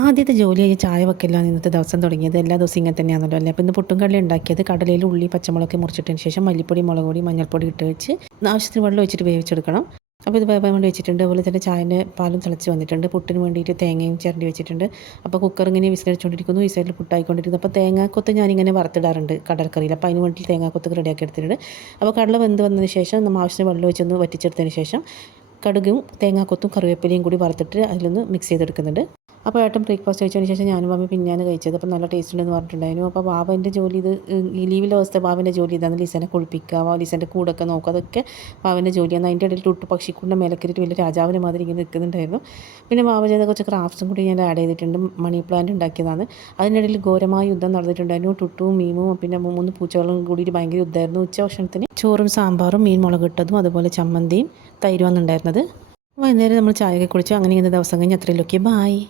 ആദ്യത്തെ ജോലിയായി ചായ വെക്കലാണ് ഇന്നത്തെ ദിവസം തുടങ്ങിയത്. എല്ലാ ദിവസവും ഇങ്ങനെ തന്നെയാണല്ലോ അല്ലേ. അപ്പോൾ ഇന്ന് പുട്ടും കടല ഉണ്ടാക്കിയത്. കടലയിൽ ഉള്ളി പച്ചമുളക് മുറിച്ചിട്ടതിന് ശേഷം മല്ലിപ്പൊടി മുളക് പൊടി മഞ്ഞൾപ്പൊടി ഇട്ട് വെച്ച് ആവശ്യത്തിന് വെള്ളം ഒഴിച്ചിട്ട് വേവിച്ചെടുക്കണം. അപ്പോൾ ഇത് വേവാൻ വേണ്ടി വെച്ചിട്ടുണ്ട്. അതുപോലെ തന്നെ ചായൻ്റെ പാലും തിളച്ച് വന്നിട്ടുണ്ട്. പുട്ടിന് വേണ്ടിയിട്ട് തേങ്ങയും ചിരണ്ടി വെച്ചിട്ടുണ്ട്. അപ്പോൾ കുക്കർ ഇങ്ങനെ വിസിലടിച്ചുകൊണ്ടിരിക്കുന്നു. ഈ സൈഡിൽ പുട്ടായിക്കൊണ്ടിരിക്കുന്നു. അപ്പോൾ തേങ്ങാക്കൊത്ത് ഞാനിങ്ങനെ വറുത്തിടാറുണ്ട് കടലക്കറിയിൽ. അപ്പോൾ അതിന് വേണ്ടി തേങ്ങാക്കൊത്ത് റെഡിയാക്കി എടുത്തിട്ടുണ്ട്. അപ്പോൾ കടല വെന്ത് വന്നതിന് ശേഷം നമ്മൾ ആവശ്യത്തിന് വെള്ളം ഒഴിച്ചൊന്ന് വറ്റിച്ചെടുത്തതിന് ശേഷം കടുകും തേങ്ങാക്കൊത്തും കറിവേപ്പിലയും കൂടി വറുത്തിട്ട് അതിലൊന്ന് മിക്സ് ചെയ്തെടുക്കുന്നുണ്ട്. അപ്പോൾ ഏട്ടൻ ബ്രേക്ക്ഫാസ്റ്റ് കഴിച്ചതിന് ശേഷം ഞാനും അമ്മ പിന്നെയാണ് കഴിച്ചത്. അപ്പോൾ നല്ല ടേസ്റ്റ് ഉണ്ടെന്ന് പറഞ്ഞിട്ടുണ്ടായിരുന്നു. അപ്പോൾ ബാബൻ്റെ ജോലി ഇത് ഈ ലീവിലെ അവസ്ഥ ബാബൻ്റെ ജോലി ഇതാണ്. ലിസനെ കുളിപ്പിക്കുക, ലിസൻ്റെ കൂടൊക്കെ നോക്കുക, അതൊക്കെ ബാബൻ്റെ ജോലിയാണ്. അതിൻ്റെ ഇടയിൽ തൊട്ട് പക്ഷിക്കൂടിൻ്റെ മേലക്കരിട്ട് വലിയ രാജാവിനെ മാതിരി ഇങ്ങനെ നിൽക്കുന്നുണ്ടായിരുന്നു. പിന്നെ ബാബ ചെയ്ത കുറച്ച് ക്രാഫ്റ്റ്സും കൂടി ഞാൻ ആഡ് ചെയ്തിട്ടുണ്ട്. മണി പ്ലാന്റ് ഉണ്ടാക്കിയതാണ്. അതിനിടയിൽ ഘോരമായ യുദ്ധം നടന്നിട്ടുണ്ടായിരുന്നു. ടുട്ടുവും മീമും പിന്നെ 3 പൂച്ചകളും കൂടിയിട്ട് ഭയങ്കര യുദ്ധമായിരുന്നു. ഉച്ചഭക്ഷണത്തിന് ചോറും സാമ്പാറും മീൻ മുളകിട്ടതും അതുപോലെ ചമ്മന്തിയും തൈരുമാണ് ഉണ്ടായിരുന്നത്. വൈകുന്നേരം നമ്മൾ ചായയൊക്കെ കുടിച്ചു. അങ്ങനെ ഇങ്ങനെ ദിവസം കഴിഞ്ഞ് അത്രയിലൊക്കെ ബായ്.